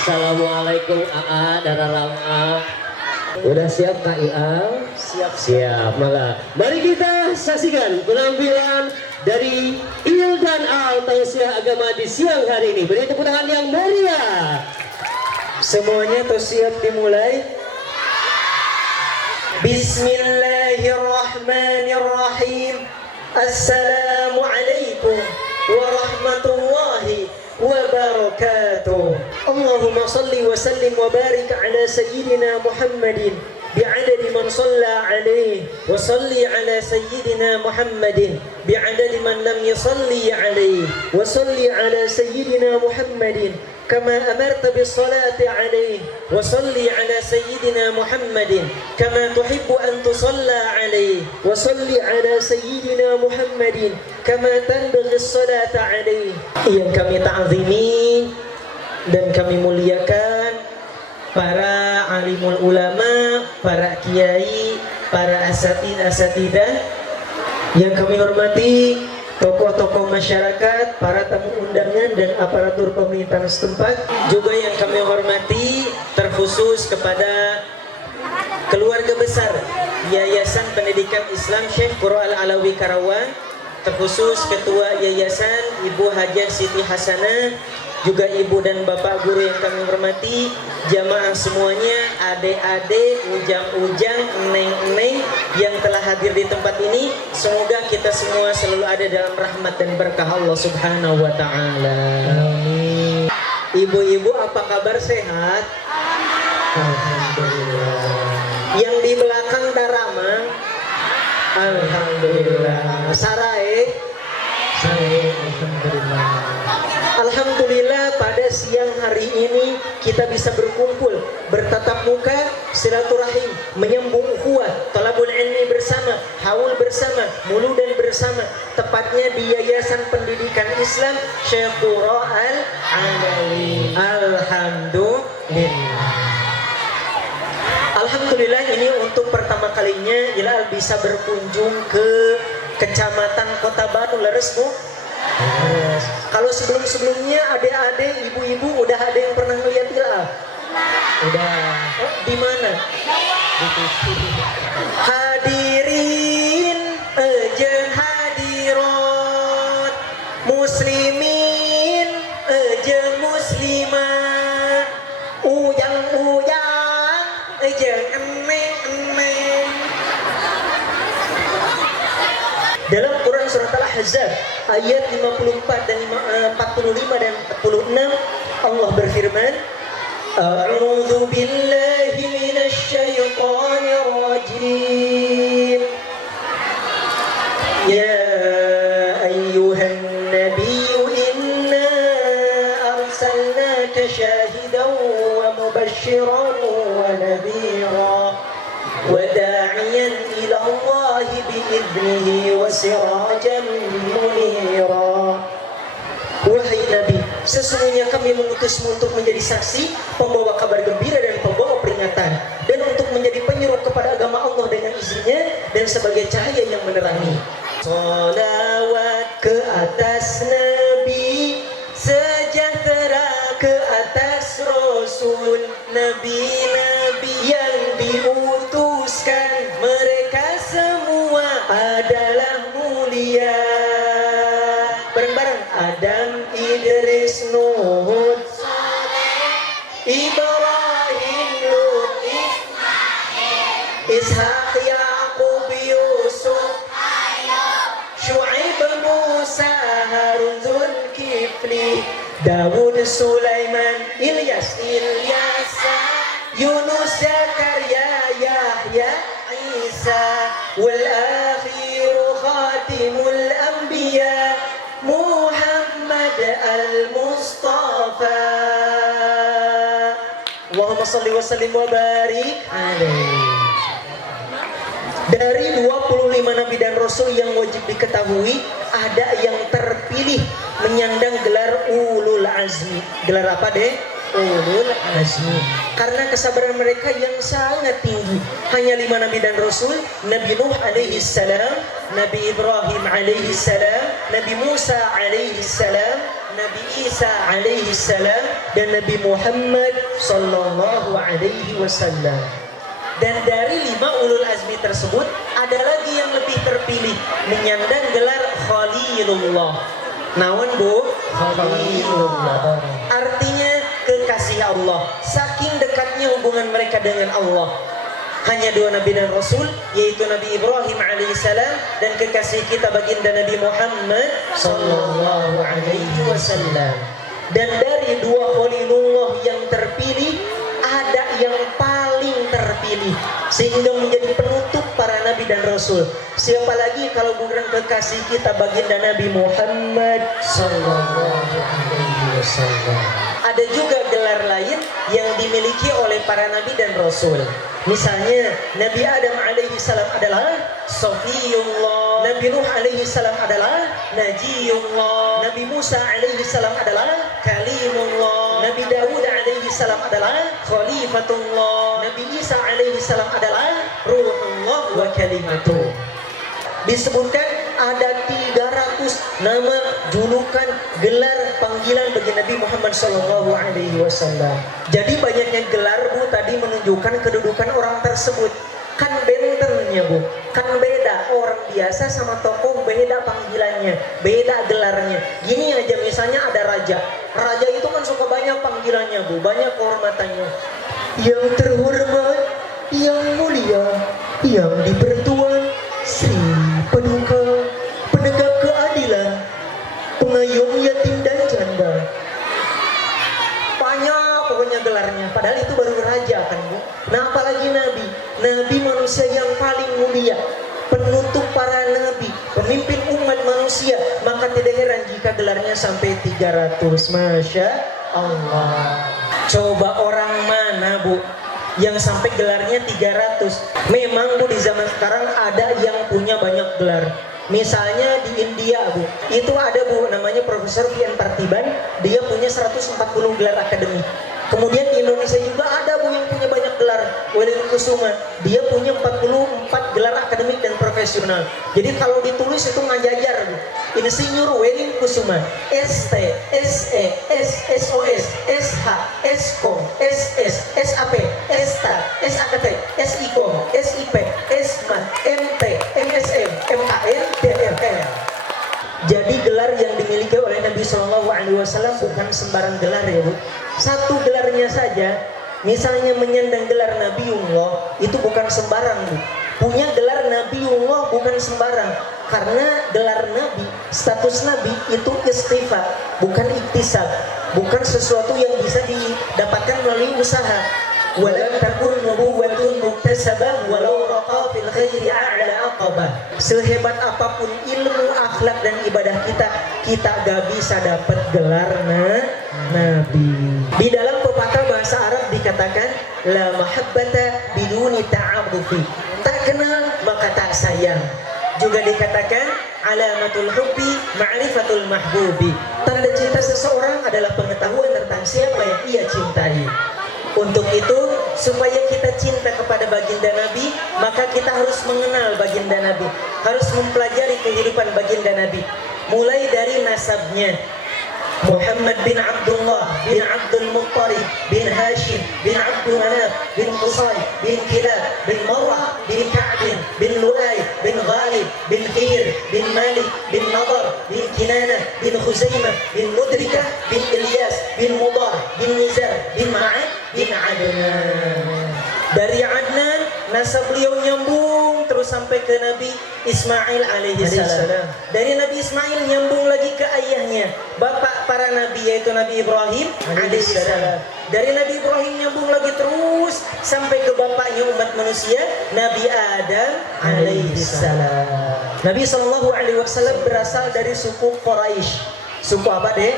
Assalamualaikum AA Daralama. Udah siap Kak Ilal? Siap malah. Mari kita saksikan penampilan dari Il dan Al Tausiah Agama di siang hari ini. Beri tepuk tangan yang meriah. Semuanya tuh siap dimulai. Bismillahirrahmanirrahim. Assalamualaikum warahmatullahi wabarakatuh. Allahumma salli wa sallim wa barik ala sayyidina Muhammadin bi'adadi man shalla alaihi wa salli ala sayyidina Muhammadin bi'adadi man lam yusalli alaihi wa salli ala sayyidina Muhammadin kama amarta bis salati alaihi wa salli ala sayyidina Muhammadin kama tuhibbu an tusalla alaihi wa salli ala sayyidina Muhammadin kama tanbaghi as-salata alaihi. Yang kami ta'zimi dan kami muliakan para alimul ulama, para kiai, para asatidah yang kami hormati, tokoh-tokoh masyarakat, para tamu undangan dan aparatur pemerintahan setempat, juga yang kami hormati terkhusus kepada keluarga besar Yayasan Pendidikan Islam Syekh Quro Al-Alawi Karawang, terkhusus Ketua Yayasan Ibu Hajah Siti Hasanah, juga ibu dan bapak guru yang kami hormati, jamaah semuanya, adik-adik, ujang-ujang, neng-neng yang telah hadir di tempat ini. Semoga kita semua selalu ada dalam rahmat dan berkah Allah Subhanahu wa ta'ala. Amin. Ibu-ibu apa kabar, sehat? Alhamdulillah. Yang di belakang Daramang? Alhamdulillah. Sarai? Alhamdulillah. Alhamdulillah pada siang hari ini kita bisa berkumpul, bertatap muka, silaturahim, menyambung ukhuwah, talabul ilmi bersama, haul bersama, muludan bersama, tepatnya di Yayasan Pendidikan Islam Syekh Quro Al-Alawi. Alhamdulillah. Alhamdulillah, ini untuk pertama kalinya Ilal bisa berkunjung ke Kecamatan Kota Batu, leres Bu? Yes. Kalau sebelum-sebelumnya adik-adik, ibu-ibu udah ada yang pernah melihat Ilal? Udah. Oh, di mana? Di TV. Hadirin, ejen hadirat, muslimin, ejen muslimat, ujang-ujang, ejen emeng-emeng. Dalam Quran surat Al-Ahzab ayat 54 dan 45 dan 46 Allah berfirman, A'udzu billahi minasy syaithanir rajim. Ya ayyuhan nabiyyu inna arsalnaka syahidan wa mubasysyiran wa nadhira wa da'iyan ila Allah bi'idnihi wa sirajan munira. Wahai Nabi, sesungguhnya kami mengutusmu untuk menjadi saksi, pembawa kabar gembira dan pembawa peringatan, dan untuk menjadi penyeru kepada agama Allah dengan izinnya dan sebagai cahaya yang menerangi. Sholawat ke atas Nabi, sejahtera ke atas Rasul, Nabi-Nabi yang diutuskan, mereka semua adalah mulia. Bareng-bareng. Adam, Idris, Nuh, Ibrahim, Lut, Ishaq, Yaqub, Yusuf, Syuaib, Musa, Harun, Zulkifli, Dawud, Sulaiman, Ilyas, Yunus, Zakaria, Yahya, Isa, wal akhiru khatimul anbiya, Muhammad al-Mustafa. Allahumma salli wa sallim wa barik alaihi. Dari 25 nabi dan rasul yang wajib diketahui, ada yang terpilih menyandang gelar ulul azmi. Gelar apa deh? Ulul azmi. Karena kesabaran mereka yang sangat tinggi. Hanya 5 nabi dan rasul, Nabi Nuh alaihi salam, Nabi Ibrahim alaihi salam, Nabi Musa alaihi salam, Nabi Isa alaihi salam, dan Nabi Muhammad sallallahu alaihi wasallam. Dan dari 5 ulul azmi tersebut ada lagi yang lebih terpilih menyandang gelar Khalilullah. Naon Bu? Khalilullah. Artinya kekasih Allah. Saking dekatnya hubungan mereka dengan Allah. Hanya 2 nabi dan rasul, yaitu Nabi Ibrahim alaihissalam dan kekasih kita baginda Nabi Muhammad sallallahu alaihi wasallam. Dan dari 2 Khalilullah yang terpilih ada yang paling terpilih sehingga menjadi penutup para nabi dan rasul. Siapa lagi kalau bukan kekasih kita baginda Nabi Muhammad sallallahu alaihi wasallam. Ada juga gelar lain yang dimiliki oleh para nabi dan rasul. Misalnya Nabi Adam alaihi salam adalah Safiyullah, Nabi Nuh alaihi salam adalah Najiyullah, Nabi Musa alaihi salam adalah Kalimullah, Nabi Dawud alaihi salam adalah Khalifatullah, Nabi Isa alaihi salam adalah Ruhullah wa Kalimatuh. Disebutkan ada 300 nama, julukan, gelar, panggilan bagi Nabi Muhammad sallallahu alaihi wasallam. Jadi banyaknya gelar Bu tadi menunjukkan kedudukan orang tersebut. Kan bentennya Bu, kan beda orang biasa sama tokoh, beda panggilannya, beda gelarnya. Gini aja misalnya ada raja. Raja itu kan suka banyak panggilannya Bu, banyak kehormatannya. Yang terhormat, yang mulia, yang dipertuan, Sri Paduka, penegak keadilan, pengayom yatim dan janda. Banyak pokoknya gelarnya. Padahal itu baru raja kan Bu. Nah apalagi nabi. Nabi manusia yang paling mulia, penutup para nabi, pemimpin umat manusia. Maka tidak heran jika gelarnya sampai 300. Masya Allah. Coba orang mana Bu yang sampai gelarnya 300? Memang Bu di zaman sekarang ada yang punya banyak gelar. Misalnya di India Bu, itu ada Bu namanya Profesor P.N. Parthiban, dia punya 140 gelar akademik. Kemudian di Indonesia juga ada Bu yang punya banyak gelar, Welin Kusuma, dia punya 44 gelar akademik dan profesional. Jadi kalau ditulis itu ngajajar Bu. Insinyur Welin Kusuma, ST, SE, SSOS, SH, SKOM, SS, SAP, STA, SAKT, SIKOM, SIP, SMA, MT, MSM, MKN, DFR. Jadi gelar yang dimiliki oleh Nabi Shallallahu Alaihi Wasallam bukan sembarang gelar ya Bu. Satu gelarnya saja, misalnya menyandang gelar Nabiullah itu bukan sembarang Bu. Punya gelar Nabiullah bukan sembarang, karena gelar Nabi, status Nabi itu istifa, bukan iktisab, bukan sesuatu yang bisa didapatkan melalui usaha. Walam takun nubuwatun muktasabah walau raqa fil khairi a'la aqabah. Sehebat apapun ilmu, akhlak dan ibadah kita gak bisa dapat gelar nabi. Di dalam pepatah bahasa Arab dikatakan la mahabbata biduni ta'abufi. Tak kenal maka tak sayang. Juga dikatakan alamatul hubbi ma'rifatul mahbubi. Tanda cinta seseorang adalah pengetahuan tentang siapa yang ia cintai. Untuk itu, supaya kita cinta kepada baginda Nabi, maka kita harus mengenal baginda Nabi, harus mempelajari kehidupan baginda Nabi, mulai dari nasabnya. Muhammad bin Abdullah bin Abdul Muttalib bin Hashim bin Abdul Manaf bin Qusay bin Kilab bin Marwah bin Ka'b bin Lu'ay bin Ghalib bin Hir bin Malik bin Nadar bin Kinanah bin Khuzaimah bin Mudrikah bin Ilyas bin Mudar bin Nizar bin Ma'ad bin Adnan. Dari Adnan nasab beliau nyambung terus sampai ke Nabi Ismail alaihi salam. Dari Nabi Ismail nyambung lagi ke ayahnya, bapak para nabi yaitu Nabi Ibrahim alaihi salam. Dari Nabi Ibrahim nyambung lagi terus sampai ke bapaknya umat manusia, Nabi Adam alaihi salam. Nabi sallallahu alaihi wasallam berasal dari suku Quraisy. Suku apa deh?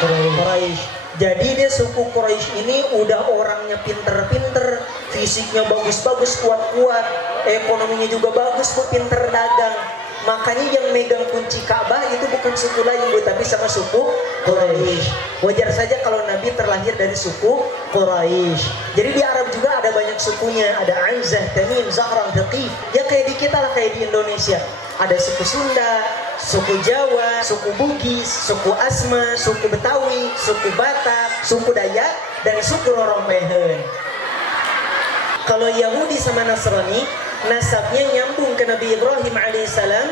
Quraisy. Jadi dia suku Quraisy ini udah orangnya pinter-pinter, fisiknya bagus-bagus, kuat-kuat, ekonominya juga bagus, pinter dagang. Makanya yang megang kunci Ka'bah itu bukan suku lain, tapi sama suku Quraisy. Wajar saja kalau Nabi terlahir dari suku Quraisy. Jadi di Arab juga ada banyak sukunya, ada Anzah, Tamim, Zahran, Thaqif. Ya kayak di kita lah, kayak di Indonesia. Ada suku Sunda, suku Jawa, suku Bugis, suku Asma, suku Betawi, suku Batak, suku Dayak, dan suku Rorompehen. Kalau Yahudi sama Nasrani, nasabnya nyambung ke Nabi Ibrahim alaihissalam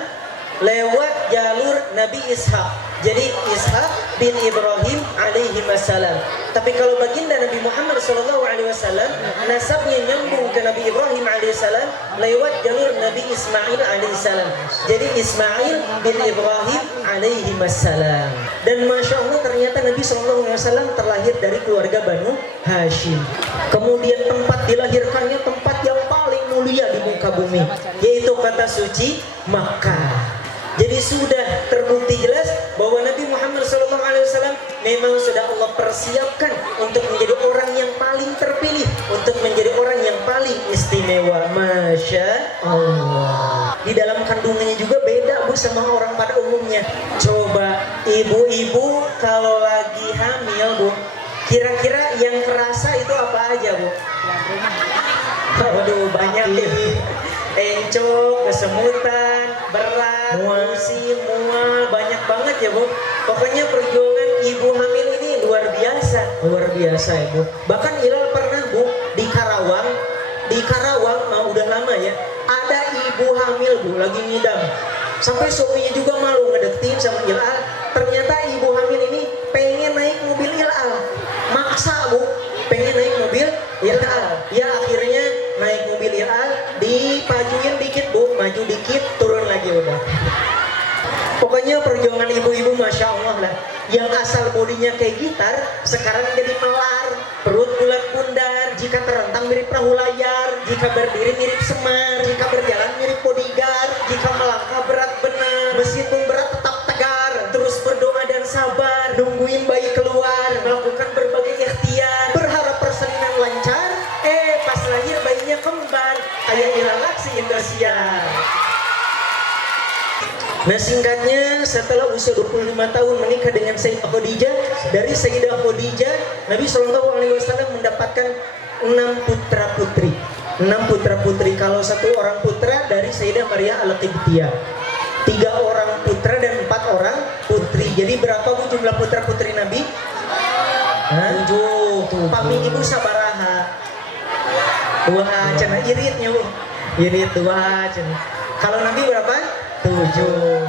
lewat jalur Nabi Ishak. Jadi Ishak bin Ibrahim alaihi wassalam. Tapi kalau baginda Nabi Muhammad sallallahu alaihi wasallam, nasabnya nyambung ke Nabi Ibrahim alaihi salam lewat jalur Nabi Ismail alaihi salam. Jadi Ismail bin Ibrahim alaihi wassalam. Dan masya Allah ternyata Nabi sallallahu alaihi wasallam terlahir dari keluarga Banu Hashim. Kemudian tempat dilahirkannya tempat yang paling mulia di muka bumi, yaitu kota suci Makkah. Jadi sudah terbukti jelas bahwa Nabi Muhammad SAW memang sudah Allah persiapkan untuk menjadi orang yang paling terpilih, untuk menjadi orang yang paling istimewa. Masya Allah. Di dalam kandungannya juga beda Bu sama orang pada umumnya. Coba ibu-ibu kalau lagi hamil Bu, kira-kira yang kerasa itu apa aja Bu? Waduh banyak nih. Encok, kesemutan, berat, pusing, mual, banyak banget ya Bu. Pokoknya perjuangan ibu hamil ini luar biasa ya Bu. Bahkan Hilal pernah Bu di Karawang, udah lama ya, ada ibu hamil Bu lagi ngidam. Sampai suaminya juga malu ngedeketin sama Hilal. Ternyata ibu hamil ini pengen naik mobil Hilal, maksa Bu, pengen naik mobil Hilal. Ya akhirnya naik mobil Hilal, dipajuin dikit Bu, maju dikit, turun lagi udah. Pokoknya perjuangan ibu-ibu Masya Allah lah. Yang asal bodinya kayak gitar, sekarang jadi melar. Perut bulat bundar, jika terentang mirip perahu layar, jika berdiri mirip semar, jika berjalan mirip bodyguard, jika melangkah berat benar, meskipun berat tetap tegar, terus berdoa dan sabar, nungguin bayi keluar, melakukan berbagai ikhtiar, berharap persalinan lancar, pas lahir bayinya kembar, kayak Galaxy Indosiar. Nah singkatnya, setelah usia 25 tahun menikah dengan Sayyidah Khadijah, dari Sayyidah Khadijah Nabi SAW mendapatkan 6 putra putri. 6 putra putri. Kalau 1 orang putra dari Sayyidah Maria Al-Qibtiyah, 3 orang putra dan 4 orang putri. Jadi berapa Bu jumlah putra putri Nabi? 7. Pami ibu sabaraha. 2 cina iritnya Bu. Irit 2 cina. Kalau Nabi berapa? 7.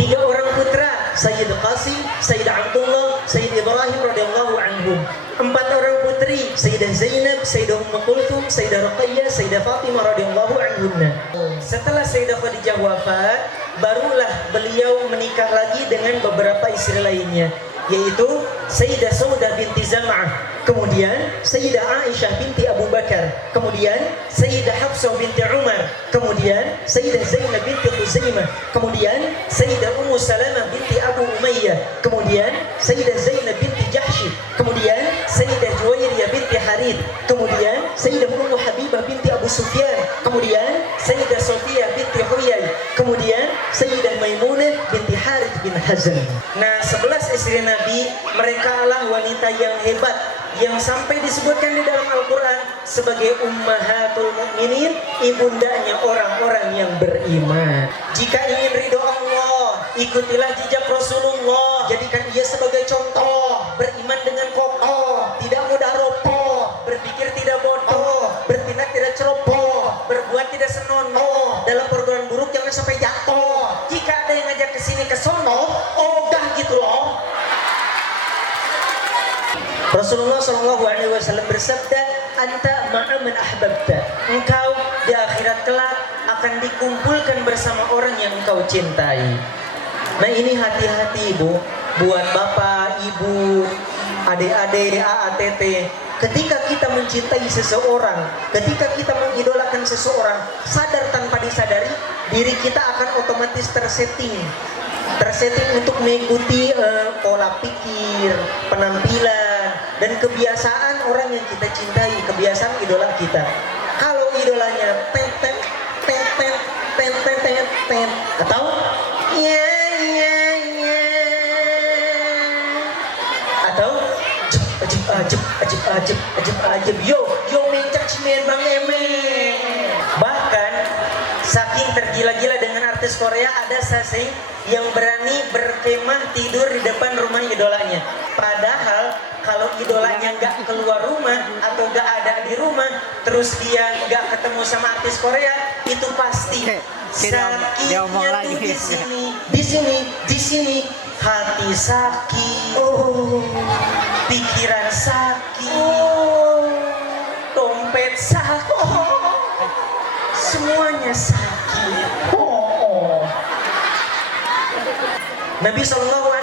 3 orang putra, Sayyid Qasim, Sayyid Abdullah, Sayyid Ibrahim radhiyallahu anhum. 4 orang putri, Sayyidah Zainab, Sayyidah Ummu Kulthum, Sayyidah Ruqayyah, Sayyidah Fatimah radhiyallahu anhunna. Setelah Sayyidah Khadijah wafat, barulah beliau menikah lagi dengan beberapa istri lainnya, yaitu Sayyidah Saudah binti Zam'ah, kemudian Sayyidah Aisyah binti Abu Bakar, kemudian Sayyidah Hafsah binti Umar, kemudian Sayyidah Zainab binti Khuzaimah, kemudian Sayyidah Ummu Salamah binti Abu Umayyah, kemudian Sayyidah Zainab binti Jahsy, kemudian Sayyidah Juwairiyah binti Harith, kemudian Sayyidah Ummu Habibah binti Abu Sufyan, kemudian Sayyidah Sofiyah binti Huyai, kemudian Sayyidah Maimunah binti Harith bin Hazm. Nah 11 istri Nabi, mereka adalah wanita yang hebat, yang sampai disebutkan di dalam Al-Quran sebagai ummahatul mukminin, ibundanya orang-orang yang beriman. Jika ingin ridho Allah, ikutilah jejak Rasulullah, jadikan ia sebagai contoh, beriman dengan kokoh, tidak mudah roboh, berpikir tidak bodoh, bertindak tidak ceroboh, berbuat tidak senonoh, dalam perbuatan buruk jangan sampai jatuh. Jika ada yang ngajak kesini ke sono, ogah gitu loh. Rasulullah SAW bersabda, anta ma'aman ahbabta, engkau di akhirat kelak akan dikumpulkan bersama orang yang engkau cintai. Nah ini hati-hati Bu, buat bapak, ibu, adik-adik, AATT. Ketika kita mencintai seseorang, ketika kita mengidolakan seseorang, sadar tanpa disadari, diri kita akan otomatis tersetting untuk mengikuti pola pikir, penampilan, dan kebiasaan orang yang kita cintai, kebiasaan idola kita. Kalau idolanya atau atau ajib yo mencak cimen bang eme. Bahkan saking saking tergila-gila dengan artis Korea, ada Sasing yang berani berkemah tidur di depan rumah idolanya. Padahal kalau idolanya nggak keluar rumah atau nggak ada di rumah, terus dia nggak ketemu sama artis Korea, itu pasti sakitnya tuh di sini, hati sakit, pikiran sakit, dompet sakit, semuanya sakit. Nabi SAW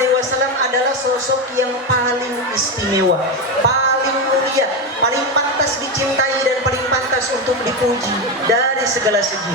adalah sosok yang paling istimewa, paling mulia, paling pantas dicintai dan paling pantas untuk dipuji dari segala segi.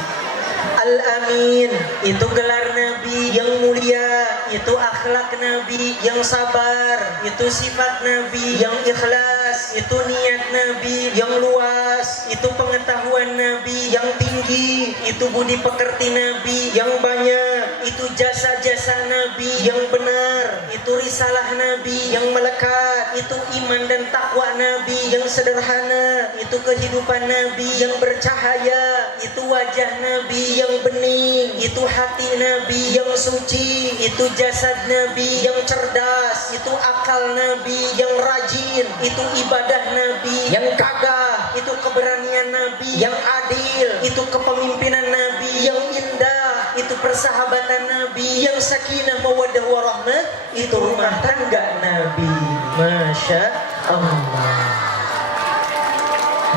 Al-Amin itu gelar Nabi, yang mulia itu akhlak Nabi, yang sabar itu sifat Nabi, yang ikhlas itu niat Nabi, yang luas itu pengetahuan Nabi, yang tinggi itu budi pekerti Nabi, yang banyak itu jasa-jasa Nabi, yang benar itu risalah Nabi, yang melekat itu iman dan takwa Nabi, yang sederhana itu kehidupan Nabi, yang bercahaya itu wajah Nabi, yang bening itu hati Nabi, yang suci itu jasad Nabi, yang cerdas itu akal Nabi, yang rajin itu ibadah Nabi, yang gagah itu keberanian Nabi, yang adil itu kepemimpinan Nabi, yang indah itu persahabatan Nabi, yang sakinah mawaddah warahmah itu rumah tangga Nabi. Masya Allah.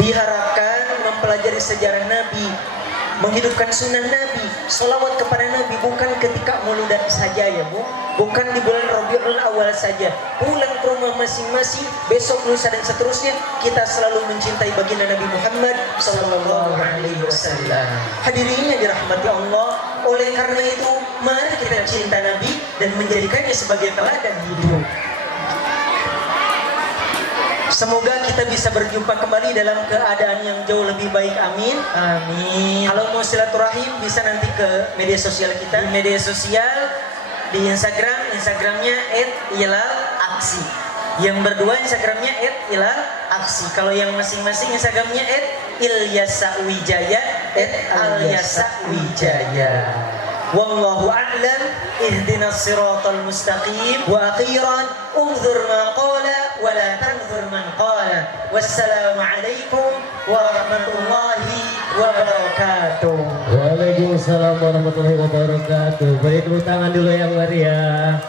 Diharapkan mempelajari sejarah Nabi, menghidupkan sunnah Nabi, sholawat kepada Nabi bukan ketika Mauludan saja ya Bu, bukan di bulan Rabiul Awal saja, pulang ke rumah masing-masing, besok, lusa dan seterusnya kita selalu mencintai baginda Nabi Muhammad Sallallahu Alaihi Wasallam. Hadirin yang dirahmati Allah, oleh karena itu mari kita cinta Nabi dan menjadikannya sebagai teladan hidup. Semoga kita bisa berjumpa kembali dalam keadaan yang jauh lebih baik. Amin. Amin. Kalau mau silaturahim bisa nanti ke media sosial kita. Di media sosial di Instagramnya @ilalAksi. Yang berdua Instagramnya @ilalAksi. Kalau yang masing-masing Instagramnya @ilyasawijaya @alyasawijaya. Wallahu a'lam. Ihdinas siratal mustaqim. Wa akhiran unzur ma qala wa la tanzur man qala. Wassalamualaikum warahmatullahi wabarakatuh. Waalaikumsalam warahmatullahi wabarakatuh. Beri tepuk tangan dulu yang meriah.